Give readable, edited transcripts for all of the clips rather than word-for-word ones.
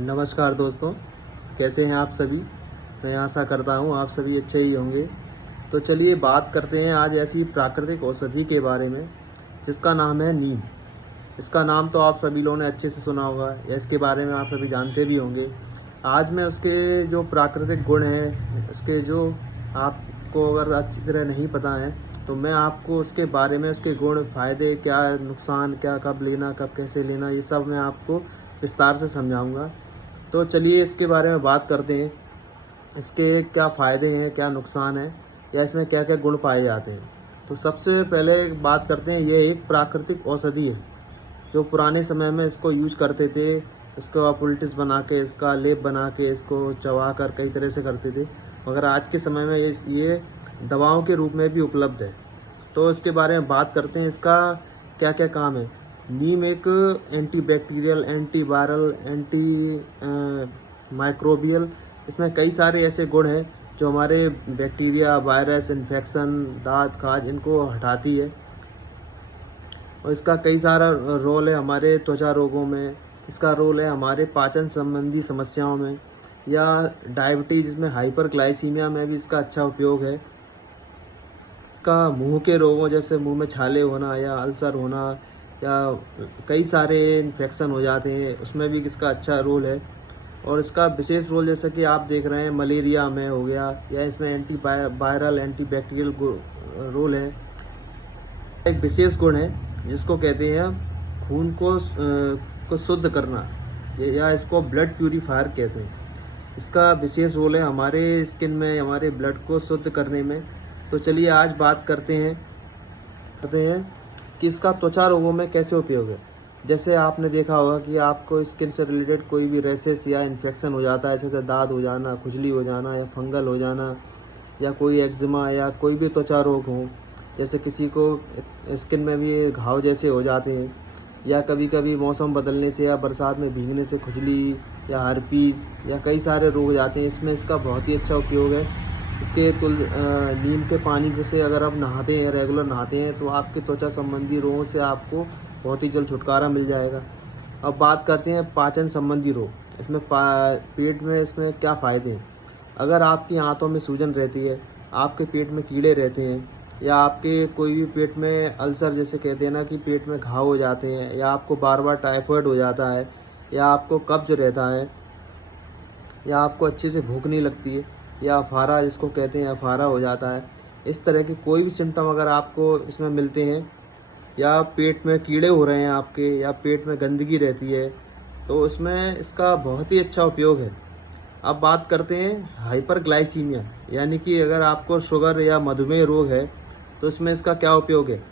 नमस्कार दोस्तों, कैसे हैं आप सभी। मैं आशा करता हूँ आप सभी अच्छे ही होंगे। तो चलिए बात करते हैं आज ऐसी प्राकृतिक औषधि के बारे में जिसका नाम है नीम। इसका नाम तो आप सभी लोगों ने अच्छे से सुना होगा या इसके बारे में आप सभी जानते भी होंगे। आज मैं उसके जो प्राकृतिक गुण हैं, उसके जो आपको अगर अच्छी तरह नहीं पता है तो मैं आपको उसके बारे में, उसके गुण, फ़ायदे, क्या नुकसान, क्या कब लेना, कब कैसे लेना, ये सब मैं आपको विस्तार से समझाऊँगा। तो चलिए इसके बारे में बात करते हैं। इसके क्या फ़ायदे हैं, क्या नुकसान है, या इसमें क्या-क्या गुण पाए जाते हैं। तो सबसे पहले बात करते हैं, ये एक प्राकृतिक औषधि है, जो पुराने समय में इसको यूज़ करते थे। इसको आप पोल्टिस बना के, इसका लेप बना के, इसको चबा कर कई तरह से करते थे। मगर आज के समय में ये दवाओं के रूप में भी उपलब्ध है। तो इसके बारे में बात करते हैं, इसका क्या-क्या काम है। नीम एक एंटीबैक्टीरियल, एंटीवायरल, माइक्रोबियल, इसमें कई सारे ऐसे गुण हैं जो हमारे बैक्टीरिया, वायरस, इन्फेक्शन, दाद, खाज इनको हटाती है। और इसका कई सारा रोल है हमारे त्वचा रोगों में। इसका रोल है हमारे पाचन संबंधी समस्याओं में, या डायबिटीज़, जिसमें हाइपरग्लाइसीमिया में भी इसका अच्छा उपयोग है। का मुंह के रोगों, जैसे मुंह में छाले होना या अल्सर होना, या कई सारे इन्फेक्शन हो जाते हैं, उसमें भी इसका अच्छा रोल है। और इसका विशेष रोल, जैसे कि आप देख रहे हैं, मलेरिया में हो गया, या इसमें वायरल, एंटीबैक्टीरियल रोल है। एक विशेष गुण है जिसको कहते हैं खून को शुद्ध करना, या इसको ब्लड प्यूरीफायर कहते हैं। इसका विशेष रोल है हमारे स्किन में, हमारे ब्लड को शुद्ध करने में। तो चलिए आज बात करते हैं कि इसका त्वचा रोगों में कैसे उपयोग है। जैसे आपने देखा होगा कि आपको स्किन से रिलेटेड कोई भी रैशेस या इन्फेक्शन हो जाता है, जैसे दाद हो जाना, खुजली हो जाना, या फंगल हो जाना, या कोई एक्जिमा, या कोई भी त्वचा रोग हो, जैसे किसी को स्किन में भी घाव जैसे हो जाते हैं, या कभी कभी मौसम बदलने से या बरसात में भीगने से खुजली, या हर्पीज़, या कई सारे रोग हो जाते हैं। इसमें इसका बहुत ही अच्छा उपयोग है। इसके नीम के पानी से अगर आप नहाते हैं, रेगुलर नहाते हैं, तो आपके त्वचा संबंधी रोगों से आपको बहुत ही जल्द छुटकारा मिल जाएगा। अब बात करते हैं पाचन संबंधी रोग। इसमें पेट में इसमें क्या फ़ायदे हैं। अगर आपकी आंतों में सूजन रहती है, आपके पेट में कीड़े रहते हैं, या आपके कोई भी पेट में अल्सर, जैसे कहते हैं ना कि पेट में घाव हो जाते हैं, या आपको बार बार टाइफाइड हो जाता है, या आपको कब्ज रहता है, या आपको अच्छे से भूख नहीं लगती है, या अफारा जिसको कहते हैं, अफारा हो जाता है, इस तरह के कोई भी सिम्टम अगर आपको इसमें मिलते हैं, या पेट में कीड़े हो रहे हैं आपके, या पेट में गंदगी रहती है, तो इसमें इसका बहुत ही अच्छा उपयोग है। अब बात करते हैं हाइपरग्लाइसीमिया, यानी कि अगर आपको शुगर या मधुमेह रोग है, तो इसमें इसका क्या उपयोग है।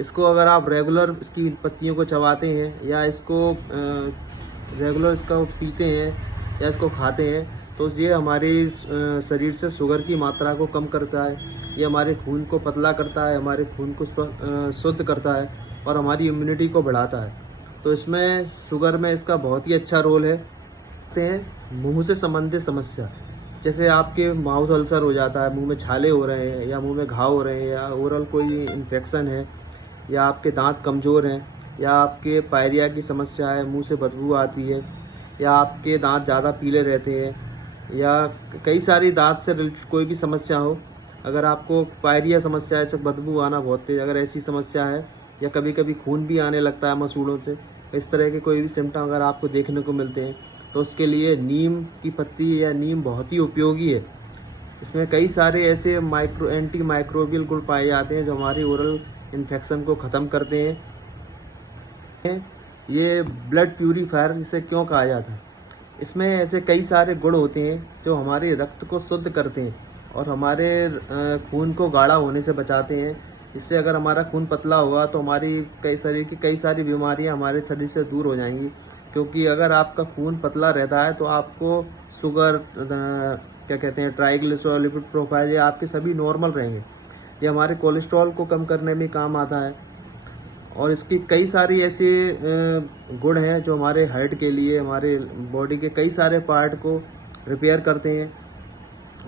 इसको अगर आप रेगुलर इसकी पत्तियों को चबाते हैं, या इसको रेगुलर इसका पीते हैं, या इसको खाते हैं, तो ये हमारे शरीर से शुगर की मात्रा को कम करता है। ये हमारे खून को पतला करता है, हमारे खून को शुद्ध करता है, और हमारी इम्यूनिटी को बढ़ाता है। तो इसमें शुगर में इसका बहुत ही अच्छा रोल है। कहते हैं मुंह से संबंधित समस्या, जैसे आपके माउथ अल्सर हो जाता है, मुंह में छाले हो रहे हैं, या मुंह में घाव हो रहे हैं, या ओरल कोई इन्फेक्शन है, या आपके दांत कमज़ोर हैं, या आपके पायरिया की समस्या है, मुंह से बदबू आती है, या आपके दांत ज़्यादा पीले रहते हैं, या कई सारी दांत से रिलेटेड कोई भी समस्या हो, अगर आपको पायरिया समस्या है, जैसे बदबू आना बहुत तेज़, अगर ऐसी समस्या है, या कभी कभी खून भी आने लगता है मसूड़ों से, इस तरह के कोई भी सिम्टम अगर आपको देखने को मिलते हैं, तो उसके लिए नीम की पत्ती या नीम बहुत ही उपयोगी है। इसमें कई सारे ऐसे एंटी माइक्रोबियल गुण पाए जाते हैं जो हमारी ओरल इन्फेक्शन को ख़त्म करते हैं। ये ब्लड प्यूरीफायर इसे क्यों कहा जाता है। इसमें ऐसे कई सारे गुण होते हैं जो हमारे रक्त को शुद्ध करते हैं, और हमारे खून को गाढ़ा होने से बचाते हैं। इससे अगर हमारा खून पतला होगा तो हमारी शरीर की कई सारी बीमारियां हमारे शरीर से दूर हो जाएंगी। क्योंकि अगर आपका खून पतला रहता है तो आपको शुगर, क्या कहते हैं, ट्राइग्लिसराइड, लिपिड प्रोफाइल, ये आपके सभी नॉर्मल रहेंगे। ये हमारे कोलेस्ट्रॉल को कम करने में काम आता है। और इसकी कई सारी ऐसे गुण हैं जो हमारे हार्ट के लिए, हमारे बॉडी के कई सारे पार्ट को रिपेयर करते हैं।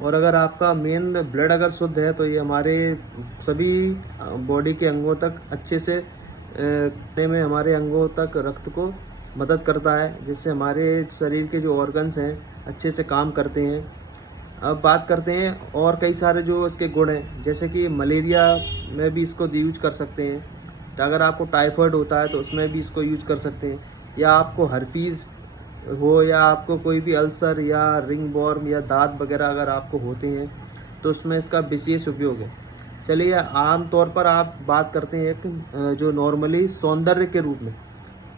और अगर आपका मेन ब्लड अगर शुद्ध है तो ये हमारे सभी बॉडी के अंगों तक अच्छे से में हमारे अंगों तक रक्त को मदद करता है, जिससे हमारे शरीर के जो ऑर्गन्स हैं अच्छे से काम करते हैं। अब बात करते हैं और कई सारे जो इसके गुण हैं, जैसे कि मलेरिया में भी इसको यूज कर सकते हैं। तो अगर आपको टाइफाइड होता है तो उसमें भी इसको यूज कर सकते हैं, या आपको हर्पीज़ हो, या आपको कोई भी अल्सर या रिंग वॉर्म या दाँत वगैरह अगर आपको होते हैं तो उसमें इसका विशेष उपयोग है। चलिए आम तौर पर आप बात करते हैं एक जो नॉर्मली सौंदर्य के रूप में,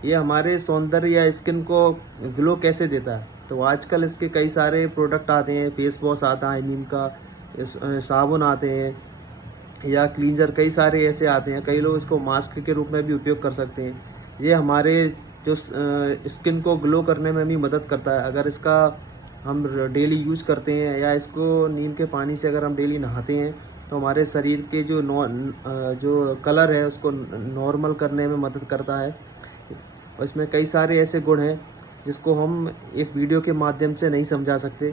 ये हमारे सौंदर्य या स्किन को ग्लो कैसे देता है। तो आजकल इसके कई सारे प्रोडक्ट आते हैं, फेस वॉश आता है नीम का, साबुन आते हैं, या क्लींजर कई सारे ऐसे आते हैं। कई लोग इसको मास्क के रूप में भी उपयोग कर सकते हैं। ये हमारे जो स्किन को ग्लो करने में भी मदद करता है। अगर इसका हम डेली यूज़ करते हैं, या इसको नीम के पानी से अगर हम डेली नहाते हैं, तो हमारे शरीर के जो कलर है उसको नॉर्मल करने में मदद करता है। और इसमें कई सारे ऐसे गुण हैं जिसको हम एक वीडियो के माध्यम से नहीं समझा सकते।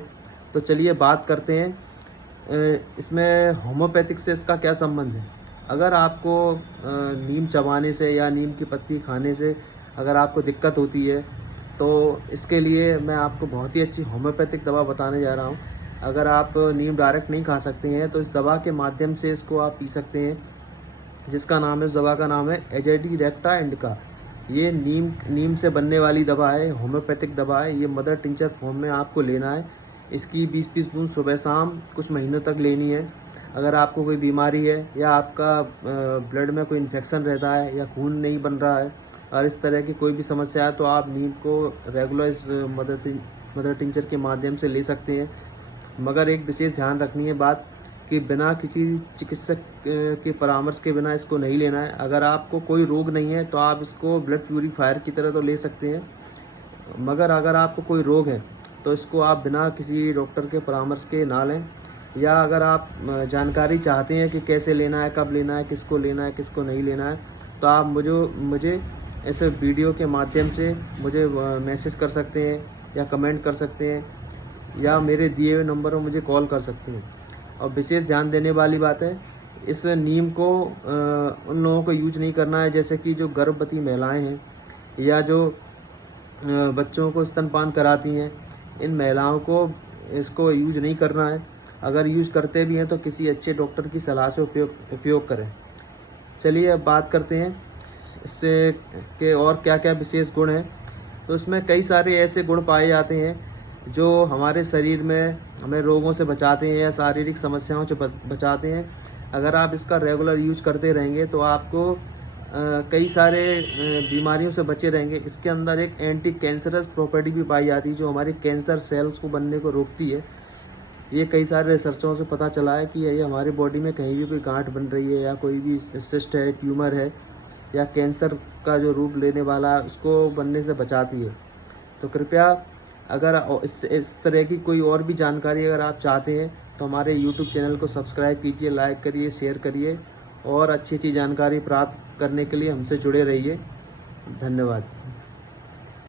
तो चलिए बात करते हैं इसमें होम्योपैथिक से इसका क्या संबंध है। अगर आपको नीम चबाने से या नीम की पत्ती खाने से अगर आपको दिक्कत होती है, तो इसके लिए मैं आपको बहुत ही अच्छी होम्योपैथिक दवा बताने जा रहा हूँ। अगर आप नीम डायरेक्ट नहीं खा सकते हैं तो इस दवा के माध्यम से इसको आप पी सकते हैं, जिसका नाम है, इस दवा का नाम है एजेडी रेक्टा इंडिका। ये नीम से बनने वाली दवा है, होम्योपैथिक दवा है। ये मदर टिंचर फॉर्म में आपको लेना है। इसकी 20-20 बूंद सुबह शाम कुछ महीनों तक लेनी है। अगर आपको कोई बीमारी है, या आपका ब्लड में कोई इन्फेक्शन रहता है, या खून नहीं बन रहा है, और इस तरह की कोई भी समस्या है, तो आप नीम को रेगुलर इस मदर टिंचर के माध्यम से ले सकते हैं। मगर एक विशेष ध्यान रखनी है बात, कि बिना किसी चिकित्सक के परामर्श के बिना इसको नहीं लेना है। अगर आपको कोई रोग नहीं है तो आप इसको ब्लड प्यूरीफायर की तरह तो ले सकते हैं, मगर अगर आपको कोई रोग है तो इसको आप बिना किसी डॉक्टर के परामर्श के ना लें। या अगर आप जानकारी चाहते हैं कि कैसे लेना है, कब लेना है, किसको लेना है, किसको नहीं लेना है, तो आप मुझे ऐसे वीडियो के माध्यम से मुझे मैसेज कर सकते हैं, या कमेंट कर सकते हैं, या मेरे दिए हुए नंबर पर मुझे कॉल कर सकते हैं। और विशेष ध्यान देने वाली बात है, इस नीम को उन लोगों को यूज नहीं करना है, जैसे कि जो गर्भवती महिलाएं हैं, या जो बच्चों को स्तनपान कराती हैं, इन महिलाओं को इसको यूज नहीं करना है। अगर यूज करते भी हैं तो किसी अच्छे डॉक्टर की सलाह से उपयोग करें। चलिए अब बात करते हैं इससे के और क्या क्या विशेष गुण हैं। तो इसमें कई सारे ऐसे गुण पाए जाते हैं जो हमारे शरीर में हमें रोगों से बचाते हैं, या शारीरिक समस्याओं से बचाते हैं। अगर आप इसका रेगुलर यूज करते रहेंगे तो आपको कई सारे बीमारियों से बचे रहेंगे। इसके अंदर एक एंटी कैंसरस प्रॉपर्टी भी पाई जाती है, जो हमारे कैंसर सेल्स को बनने को रोकती है। ये कई सारे रिसर्चों से पता चला है कि ये हमारी बॉडी में कहीं भी कोई गांठ बन रही है, या कोई भी सिस्ट है, ट्यूमर है, या कैंसर का जो रूप लेने वाला है, उसको बनने से बचाती है। तो कृपया अगर इस तरह की कोई और भी जानकारी अगर आप चाहते हैं तो हमारे YouTube चैनल को सब्सक्राइब कीजिए, लाइक करिए, शेयर करिए, और अच्छी जानकारी प्राप्त करने के लिए हमसे जुड़े रहिए। धन्यवाद।